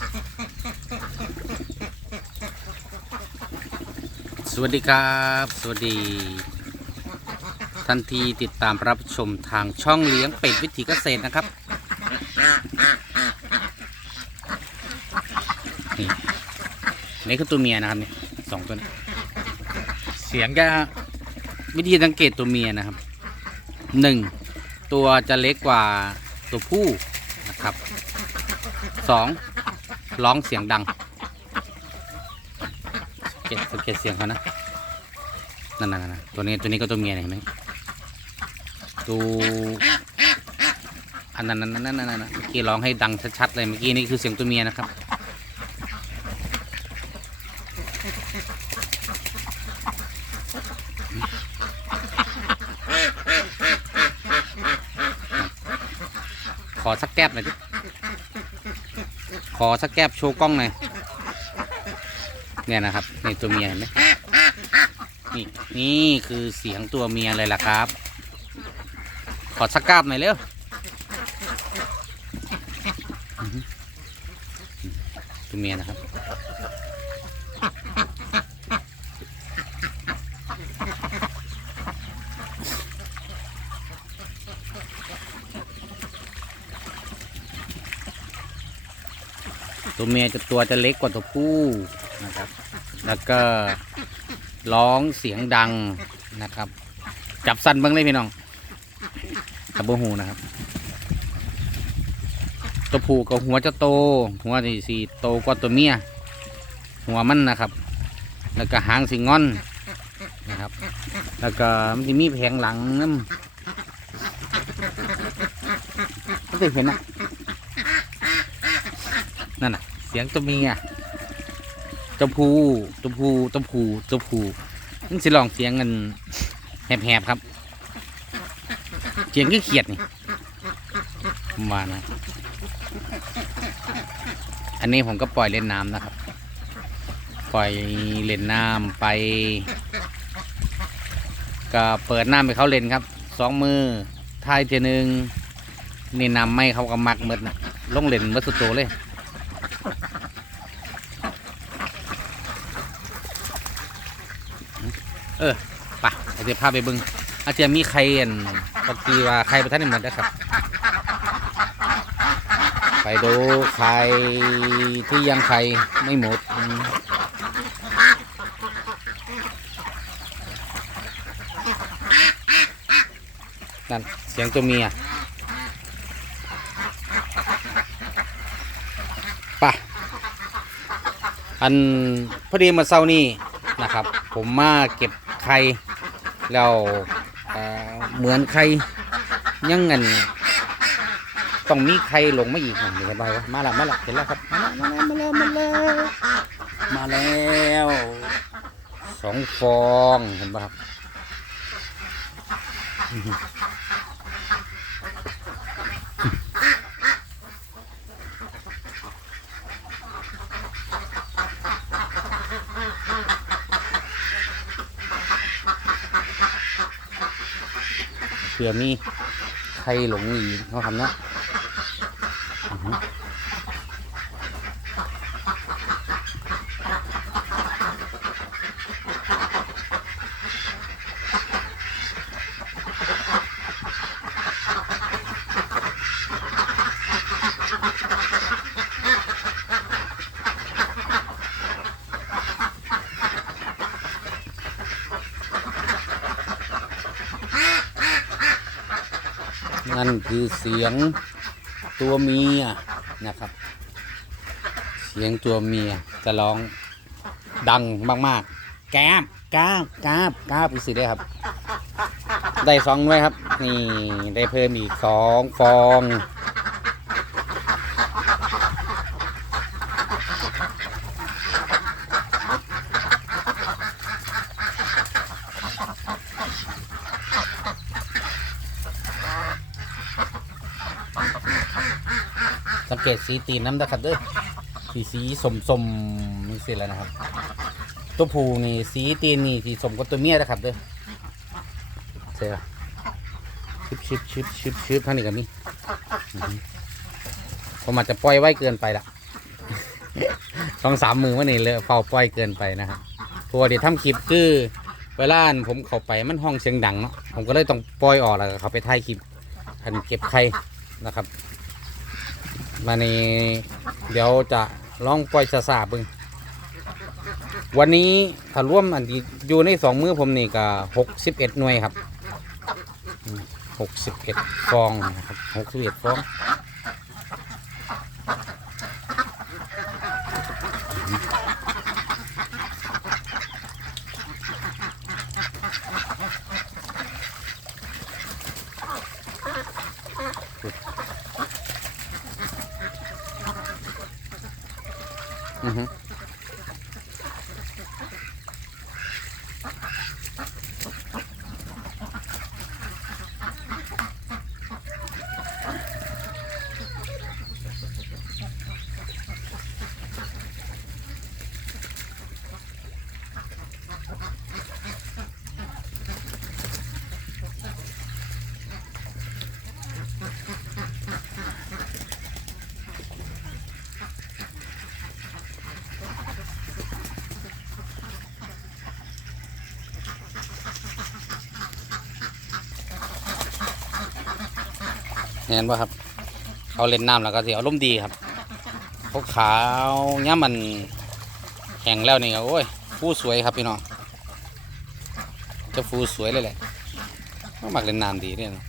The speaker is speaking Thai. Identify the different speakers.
Speaker 1: สวัสดีครับ สวัสดี ทันทีติดตามรับชมทางช่องเลี้ยงเป็ดวิถีเกษตรนะครับนี่นี่คือตัวเมียนะครับเนี่ยสองตัวนี้เสียงก็วิธีสังเกตตัวเมียนะครับหนึ่งตัวจะเล็กกว่าตัวผู้นะครับสอง ร้องเสียงดังเก็บสังเกตเสียงเขานะนั่นนั่นนตัวนี้ตัวนี้ก็ตัวเมียเห็นไหมตัวอันนั้นนั่นนั่นนั่นนเมื่อกี้ร้องให้ดังชัดๆเลยเมื่อกี้นี่คือเสียงตัวเมียนะครับขอสักแก้บหน่อยดิ อสักแก้บโชว์กล้องหน่อยเนี่ยนะครับในตัวเมียเห็นไหมนี่นี่คือเสียงตัวเมียเลยล่ะครับ ขอสักก้าบหน่อยเร็วตัวเมียนะครับ ตัวเมียจะตัวจะเล็กกว่าตัวผู้นะครับ แล้วก็ร้องเสียงดังนะครับ จับสันบ้างเลยพี่น้องกับโบหูนะครับ ตัวผู้กับหัวจะโต หัวสีสีโตกว่าตัวเมีย หัวมันนะครับ แล้วก็หางสีงอนนะครับ แล้วก็มันจะมีแผงหลังน้ำไม่เคยเห็นนะนั่นน่ะ เสียงตัวเมียตัวผู้ตัวผู้ตัวผู้ตัวผู้มันสิลองเสียงกันแหบๆครับ เสียงก็เขียดนี่มานะอันนี้ผมก็ปล่อยเล่นน้ำนะครับ ปล่อยเล่นน้ำไป ก็เปิดน้ำไปเขาเล่นครับ สองมือท้ายเทียนึงนี่น้ำไม่เขาก็มักหมดนะลงเล่นวัสโตเลย เออไปะเดี๋ยพาไปเบึงอาจจะมีใครอันปกติว่าใครประทันเหมือนนะครับ ไปดูใครที่ยังใครไม่หมดนั่นเสียงตัวเมียไป่ะอันพอดีมาเศร้านี่นะครับ ผมมาเก็บ ข่แล้วเเหมือนไข่ยังเงินต้องมีไข่ลงมาอีกหนึ่งเห็นไหมวะมาแล้วมาแล้วเห็นแล้วครับมาแล้วมาแล้วมาแล้วมาแล้วสองฟองเห็นปะครับอื้อหือเผื่อมีใครหลงหนีเขาทำเนาะ นั่นคือเสียงตัวเมียนะครับ เสียงตัวเมียจะร้องดังมากๆ แกาบกราบกราบกราบอีกสิได้ครับ ได้สองด้วยครับ นี่ได้เพิ่มอีกสองฟอง สังเกตสีตีนน้ำนะครับเด้อสีสีสมสมนี่สิแล้วนะครับ ตัวผู้นี่สีตีนนี่สีสมกับตัวเมียนะครับเด้อเสียชิบชิบชิบชิบชิบเท่านี้กับมีอือหือผมอาจจะปล่อยไว้เกินไปละสองสามมือวันนี้เลยเฝ้าปล่อยเกินไปนะครับเพราะว่าเดี๋ยวทำคลิปคือเวลานผมเข้าไปมันห้องเสียงดังเนาะผมก็เลยต้องปล่อยออกแล้วเขาไปถ่ายคลิปอันเก็บไข่นะครับ มานี่เดี๋ยวจะลองปล่อยสาสาบึงวันนี้ถ้ารวมอันที่อยู่ในสองมือผมนี่ก็หกสิบเอ็ดหน่วยครับหกสิบเอ็ดฟองนะครับหกสิบเอ็ดฟอง อื เห็นป่ะครับ เขาเล่นน้ำแล้วก็สิอารมณ์ดีครับเขาขาวย่ยมันแข็งแล้วนี่ยโอ้ยฟูสวยครับพี่น้องจะฟูสวยเลยแหละมักเล่นน้ำดีเนี่ยนะ